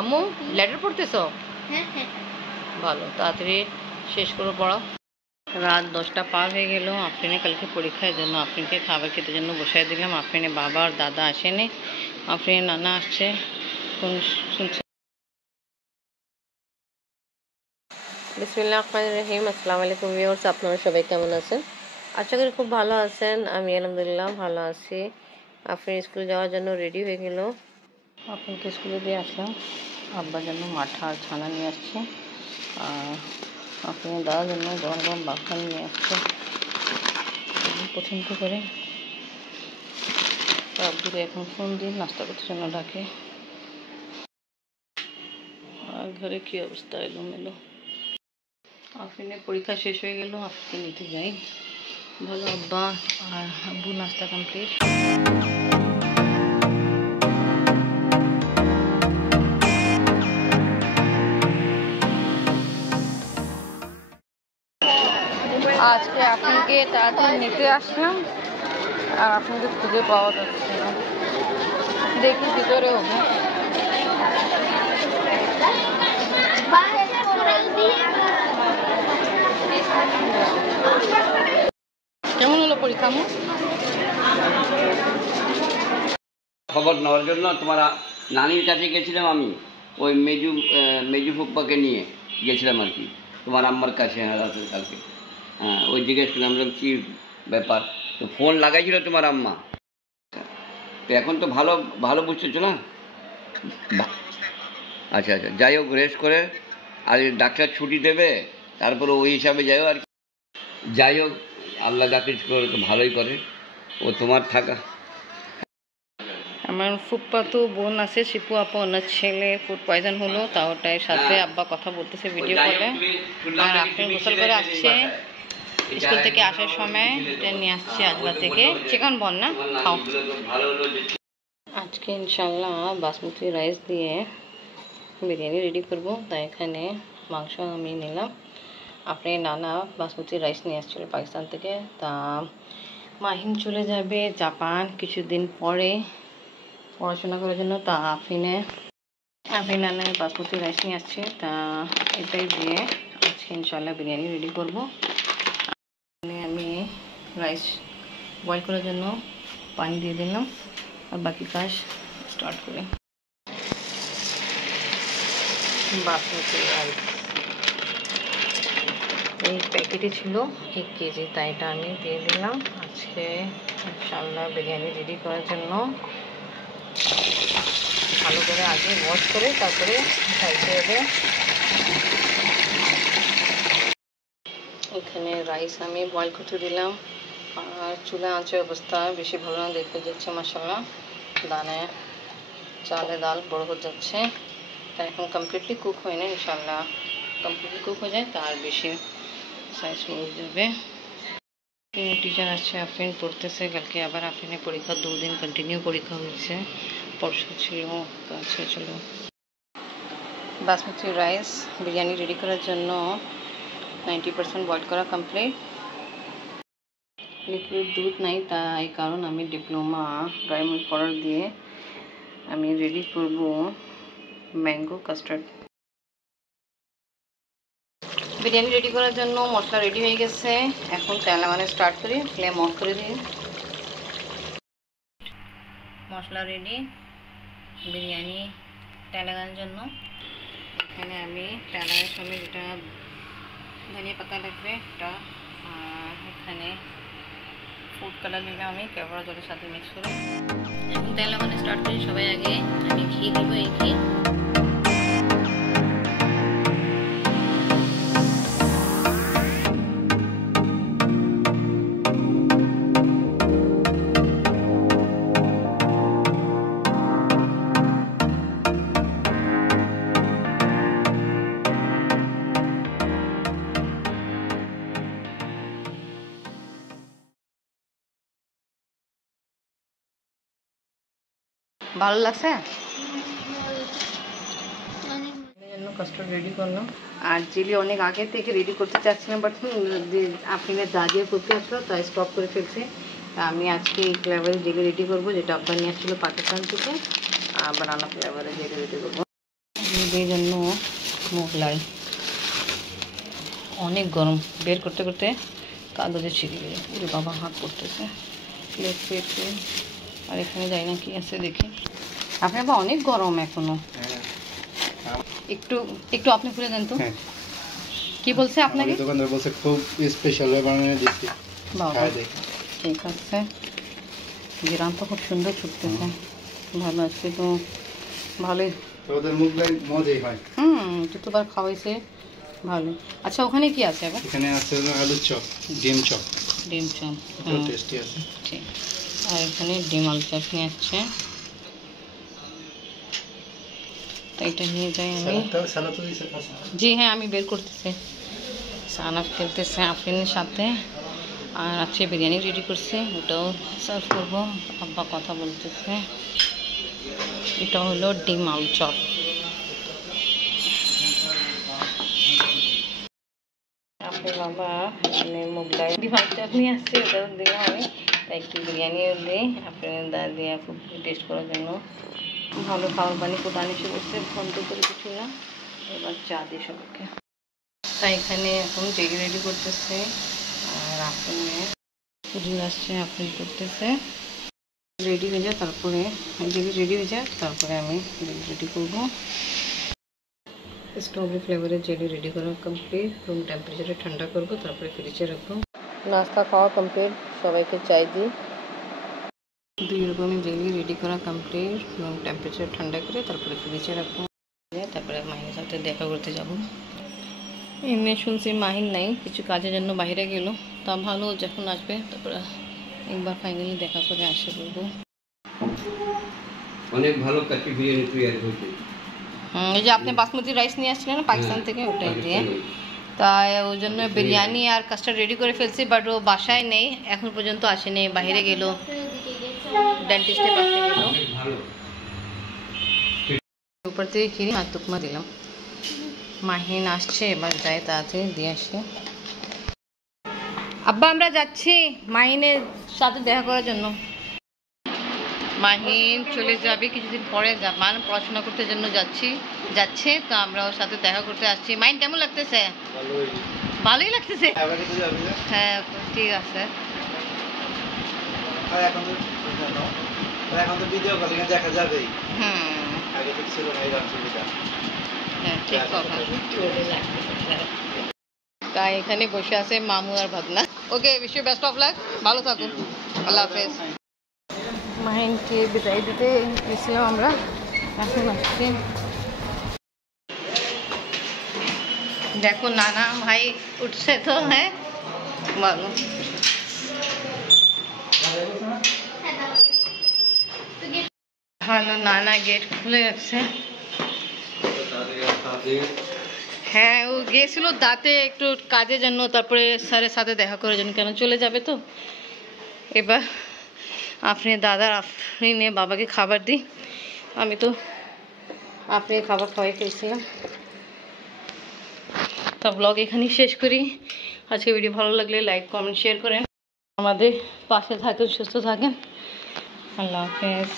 আম্মু লেটার পড়তেছো? ভালো, তাড়াতাড়ি শেষ করে পড়াও। রাত 10টা পার হয়ে গেল। আফরিনে কালকে পরীক্ষার জন্য আফরিনকে খাবার খেতে জন্য বসাই দিলাম। আফরিনে বাবা আর দাদা আসেনি, আফরিনের নানা আসছে। শুনছে। বিসমিল্লাহির রহমানির রহিম। আসসালামু আলাইকুম ভিউয়ার্স, আপনারা সবাই কেমন আছেন? আশা করি খুব ভালো আছেন। আমি আলহামদুলিল্লাহ ভালো আছি। আফরিন স্কুলে যাওয়ার জন্য রেডি হয়ে গেল। আফরিনকে স্কুলে দিয়ে আসলাম। আব্বার জন্য মাঠা আর ছানা নিয়ে আসছে, আর আফরিনের দাদার জন্য গরম গরম বাফান নিয়ে আসছে পছন্দ করে। আব্বুকে এখন ফোন দিয়ে নাস্তা করতে জন্য ডাকে। আর ঘরে কি অবস্থা, এলোমেলো। আফরিনের পরীক্ষা শেষ হয়ে গেল, আফরিনকে নিতে যাই। ভালো আব্বা আর আব্বু নাস্তা কমপ্লিট। আজকে আফরিনকে তাড়াতাড়ি নিতে আসলাম, আর আফরিনকে খুঁজে পাওয়া যাচ্ছে না। দেখি ভিতরে হবে। কেমন হলো পরীক্ষা? খবর নেওয়ার জন্য তোমার নানির কাছে গেছিলাম আমি, ওই মেজু ফুপ্পাকে নিয়ে গেছিলাম আর কি, তোমার আম্মার কাছে। হ্যাঁ রাতের কালকে, হ্যাঁ ওই জিজ্ঞেস করলাম কী ব্যাপার, তো ফোন লাগাইছিল তোমার আম্মা। তো এখন তো ভালো ভালো বুঝতেছো না? আচ্ছা আচ্ছা, যাই হোক, রেস্ট করে আর ডাক্তার ছুটি দেবে, তারপরে ওই হিসাবে যাই হোক আর কি। যাই হোক, আল্লাহ যা কিছু করে তো ভালোই করে। ও তোমার থাকা, আমার ফুপ্পাতো বোন আছে শিপু আপা, ওনার ছেলে ফুড পয়জন হলো, তা ওটাই সাথে আব্বা কথা বলতেছে ভিডিও কলে। আর আফরিন গোসল করে আসছে স্কুল থেকে আসার সময়, নিয়ে আসছে আজবা থেকে চিকেন বল না খাও। আজকে ইনশাল্লাহ বাসমতি রাইস দিয়ে বিরিয়ানি রেডি করব, তাই এখানে মাংস আমি নিলাম। আপনি নানা বাসমতি রাইস নিয়ে আসছিল পাকিস্তান থেকে। তা মাহিম চলে যাবে জাপান কিছুদিন পরে পড়াশোনা করার জন্য, তা আফরিন নানা বাসমতি রাইস নিয়ে আসছে, তা এটাই দিয়ে আজকে ইনশাল্লাহ বিরিয়ানি রেডি করব। আমি রাইস বয়েল করার জন্য পানি দিয়ে দিলাম, আর বাকি কাজ স্টার্ট করে। বাসমতি রাইস এই প্যাকেটে ছিল 1 কেজি, তাই এটা আমি দিয়ে দিলাম। আজকে ইনশাল্লাহ বিরিয়ানি রেডি করার জন্য ভালো করে আগে ওয়াশ করে তারপরে খাইতে হবে। এখানে রাইস আমি বয়েল করতে দিলাম, আর চুলা আঁচের অবস্থা বেশি ভালো না, দেখতে যাচ্ছে মাশাআল্লাহ দানে চালে ডাল বড় হয়ে যাচ্ছে। তাই এখন কমপ্লিটলি কুক হয় না, ইনশাল্লাহ কমপ্লিটলি কুক হয়ে যায় তার বেশি সাইজ হয়ে যাবে। টিচার আসছে, আফরিন পড়তেছে। কালকে আবার আফরিনের পরীক্ষা 2 দিন কন্টিনিউ পরীক্ষা হয়েছে, পরশু ছিল কাছে ছিল। বাসমতি রাইস বিরিয়ানি রেডি করার জন্য 90% বয়েল করা কমপ্লিট। লিকুইড দুধ নাই, তাই কারণ আমি ডিপ্লোমা ড্রাই মিল্ক পাউডার দিয়ে আমি রেডি করব ম্যাঙ্গো কাস্টার্ড। বিরিয়ানি রেডি করার জন্য মশলা রেডি হয়ে গেছে, এখন তেল লাগানো স্টার্ট করি। ফ্লেম অফ করে দিই। মশলা রেডি বিরিয়ানি তেল লাগানোর জন্য। এখানে আমি তেল লাগানোর সময় যেটা ধনিয়া পাতা লাগবে এটা, আর এখানে ফুড কালার নিলাম আমি কেওড়া জলের সাথে মিক্স করে। এখন তেল লাগানো স্টার্ট করি। সবাই আগে আমি ঘি দিব, এই ঘি ভালো লাগছে। কাস্টার্ড রেডি করলাম, আর জেলি অনেক আগে থেকে রেডি করতে চাচ্ছিলাম, বাট আফরিনের দাদিয়া করতে আসলো তাই স্টপ করে ফেলছে। তা আমি আজকে এই ফ্লেভারের জেলি রেডি করবো, যেটা আব্বা নিয়ে আসছিলো পাকিস্তান থেকে, বানানা ফ্লেভারের জেলি রেডি করবো। এই জন্য মোগলাই অনেক গরম, বের করতে করতে কাগজে ছিঁড়ে গেল। ওরে বাবা, হাত পড়তেছে। Plate plate plate. আর এখানে যাই না কি আছে দেখি। আপনার বা অনেক গরম এখনো। একটু একটু আপনি খুলে দেন তো। কি বলছে আপনাকে? দোকানদার বলছে খুব স্পেশাল বানিয়ে দিচ্ছি। বাবা ঠিক আছে। গ্রাম তো খুব সুন্দর ছুটতেছে, ভালো আছে তো, ভালোই। ওদের মুগলাই মজাই হয়। যতবার খাওয়াইছে ভালো। আচ্ছা, ওখানে কি আছে আবার? এখানে আছে আলুর চপ, ডিম চপ। ডিম চপ খুব টেস্টি আছে। ঠিক। আর এখানে ডিম আলু চপ নিয়ে আসছে, তো এটা নিয়ে যাই আমি। জি হ্যাঁ, আমি বের করতেছি। সানাফ খেলতেছে আফরিনের সাথে। আর আজকে বিরিয়ানি রেডি করছে, ওটাও সার্ভ করবো। আব্বা কথা বলতেছে। এটা হলো ডিম আলু চপ। আপনার বাবা মানে মোগলাই ডিম আলু চপ নিয়ে আসছে, ওটাও দিলাম আমি। তাই একটু বিরিয়ানিও দিই আপনার দা দিয়ে খুব টেস্ট করার জন্য। ভালো খাবার পানি কোটা নিচে বসে বন্ধ করে কিছু না। এবার চা দিই সবাইকে। তাই এখানে এখন জেলি রেডি করতেছে। আর আপনি হুজুর আসছে, আপনি করতেছে। রেডি হয়ে যায়, তারপরে জেলি রেডি হয়ে যায়, তারপরে আমি জেলি রেডি করবো। স্ট্রবেরি ফ্লেভারের জেলি রেডি করা কমপ্লিট। রুম টেম্পারেচারে ঠান্ডা করবো, তারপরে ফ্রিজে রাখবো। নাস্তা খাওয়া কমপ্লিট, সবাইকে চাই দিই। 2 রকমের জেলি রেডি করা কমপ্লিট। রুম টেম্পারেচার ঠান্ডা করে তারপরে ফ্রিজে রাখবো। তারপরে মাহিনের সাথে দেখা করতে যাব। এমনি শুনছি মাহিন নাই, কিছু কাজের জন্য বাইরে গেল। তা ভালো, যখন আসবে তারপরে একবার ফাইনালি দেখা করে আসে বলবো। অনেক ভালো কাচ্চি বিরিয়ানি তৈরি হয়েছে। এই যে আপনি বাসমতি রাইস নিয়ে আসছিলেন না পাকিস্তান থেকে, ওটাই দিয়ে। তাই ওই জন্য বিরিয়ানি আর কাস্টার্ড রেডি করে ফেলছি, বাট ও বাসায় নেই, এখন পর্যন্ত আসেনি, বাইরে গেল, ডেন্টিস্টের পাশে গেল। উপর থেকে খিরি আর তুকমা দিলাম। মাহিন আসছে, এবার যাই তাড়াতাড়ি দিয়ে আসি। আব্বা আমরা যাচ্ছি মাহিনের সাথে দেখা করার জন্য। মাহিন চলে যাবে কিছুদিন পরে, মানে পড়াশোনা করতে জন্য যাচ্ছে, তো আমরা ওর সাথে দেখা করতে আসছি। মাহিন কেমন লাগতেছে? ভালোই লাগতেছে। হ্যাঁ ঠিক আছে। এখন তো ভিডিও কলিং এ দেখা যাবেই। আগে তো ছিল না এই অসুবিধা। হ্যাঁ ঠিক কথা। তাই এখানে বসে আছে মামু আর ভাগনা। Okay, wish you best of luck, ভালো থাকুন, আল্লাহ হাফেজ। মাহিনকে বিদায় দিতে গেছিলাম আমরা, এখন আসছি। দেখো নানা ভাই উঠছে তো। হ্যাঁ বলো। হ্যালো, নানা গেট খুলে যাচ্ছে। হ্যাঁ ও গিয়েছিল দাঁতে একটু কাজের জন্য, তারপরে স্যারের সাথে দেখা করার জন্য, কেন চলে যাবে তো। এবার আপনি দাদার আফরিনে বাবাকে খাবার দিই। আমি তো আপনি খাবার খাওয়াই ফেলছিলাম। তা ব্লগ এখানেই শেষ করি। আজকে ভিডিও ভালো লাগলে লাইক কমেন্ট শেয়ার করেন, আমাদের পাশে থাকেন, সুস্থ থাকেন। আল্লাহ হাফেজ।